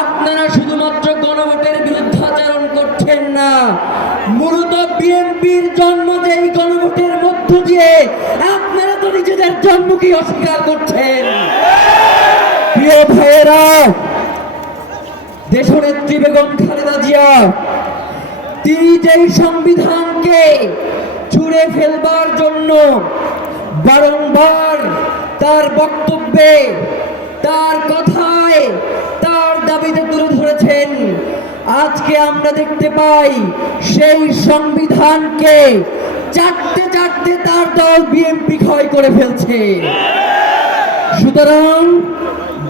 আপনারা শুধুমাত্র গণভোটের বিরুদ্ধাচরণ করছেন না, মূলত বিএনপির জন্ম যেই গণভোটের মধ্য দিয়ে আপনারা তো নিজেদের জন্মকে অস্বীকার করছেন। প্রিয় ভাইয়েরা, দেশনেত্রী বেগম খালেদা জিয়া তিনি যেই সংবিধানকে ছুঁড়ে ফেলবার জন্য বারংবার তার বক্তব্যে, তার কথায়, তার দাবিতে তুলে ধরেছেন, আজকে আমরা দেখতে পাই সেই সংবিধানকে চাটতে চাটতে তার দল বিএনপি ক্ষয় করে ফেলছে। সুতরাং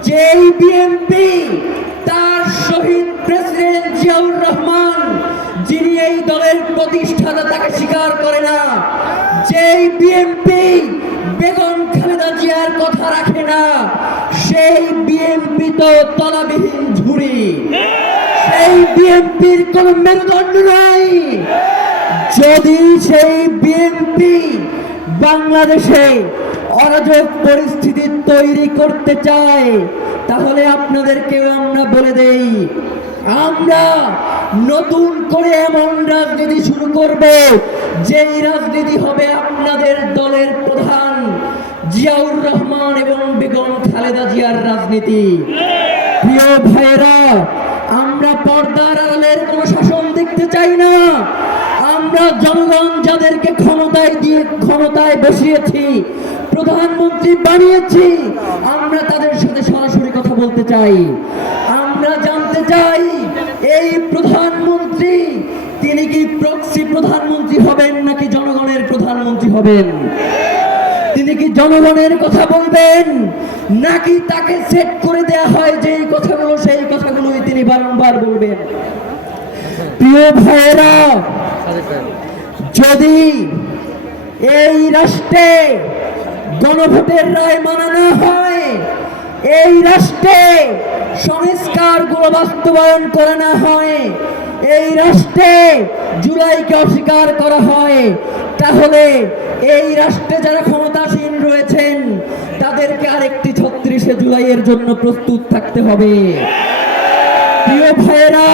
যেই বিএনপি তার শহীদ প্রেসিডেন্ট জিয়াউর রহমান, যিনি এই দলের প্রতিষ্ঠাতা, তাকে স্বীকার করে না, যেই বিএনপি বেগম খালেদা জিয়ার কথা রাখে না, সেই বিএনপি তো তলাবিহীন ঝুড়ি, সেই বিএনপির কোন মেরুদণ্ড নাই। যদি সেই বিএনপি বাংলাদেশে অরাজক পরিস্থিতি তৈরি করতে চায়, তাহলে আপনাদেরকেও আমরা বলে দেই, আমরা নতুন করে এমন রাজনীতি শুরু করব, যেই রাজনীতি হবে আপনাদের দলের প্রধান জিয়াউর রহমান এবং বেগম খালেদা জিয়ার রাজনীতি। প্রিয় ভাইয়েরা, আমরা পর্দার আড়ালের কোনো শাসন দেখতে চাই না। আমরা জনগণ যাদেরকে ক্ষমতায় বসিয়েছি, প্রধানমন্ত্রী বানিয়েছি, আমরা তাদের সাথে সরাসরি কথা বলতে চাই। আমরা জানতে চাই এই প্রধানমন্ত্রী তিনি কি প্রক্সি প্রধানমন্ত্রী হবেন নাকি জনগণের প্রধানমন্ত্রী হবেন? তিনি কি জনগণের কথা বলবেন নাকি তাকে সেট করে দেয়া হয় যেই কথাগুলো সেই কথাগুলোই তিনি বারংবার বলবেন? প্রিয় ভাইয়েরা, যদি এই রাষ্ট্রে গণভোটের রায় মানা না হয়, এই রাষ্ট্রে সংস্কারগুলো বাস্তবায়ন করা না হয়, এই রাষ্ট্রে জুলাইকে অস্বীকার করা হয়, তাহলে এই রাষ্ট্রে যারা ক্ষমতাসীন রয়েছেন তাদেরকে আরেকটি ৩৬শে জুলাইয়ের জন্য প্রস্তুত থাকতে হবে। প্রিয় ভাইয়েরা,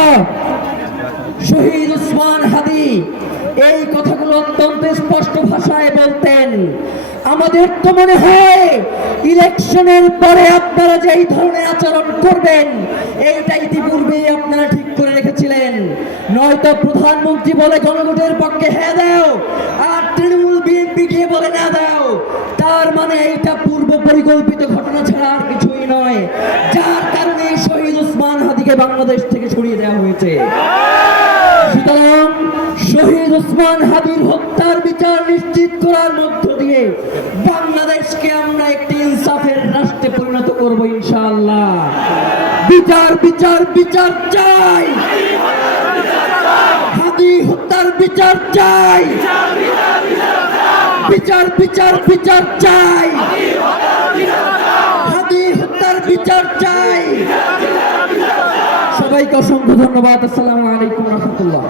শহীদ ওসমান হাদি এই কথাগুলো অত্যন্ত স্পষ্ট ভাষায় বলতেন। আমাদের তো মনে হয় ইলেকশনের পরে আপনারা যে এই ধরনের আচরণ করবেন, এইটা ইতিপূর্বেই আপনারা ঠিক করে রেখেছিলেন। নয়তো প্রধানমন্ত্রী বলে জনগণের পক্ষে হ্যাঁ দাও, আর তৃণমূল বিএনপি গিয়ে বলে না দাও, তার মানে এইটা পূর্ব পরিকল্পিত ঘটনা ছাড়া আর কিছুই নয়, যার কারণে শহীদ ওসমান হাদিকে বাংলাদেশ থেকে সরিয়ে দেওয়া হয়েছে। সুতরাং শহীদ ওসমান হাদির হত্যার বিচার নিশ্চিত করার মধ্য দিয়ে বাংলাদেশকে আমরা একটি ইনসাফের রাষ্ট্রে পরিণত করব ইনশাআল্লাহ। বিচার বিচার বিচার চাই, হাদি হত্যার বিচার চাই, বিচার বিচার বিচার চাই, হাদি হত্যার বিচার চাই। সবাইকে অসংখ্য ধন্যবাদ। আসসালামু আলাইকুম ওয়া রাহমাতুল্লাহ।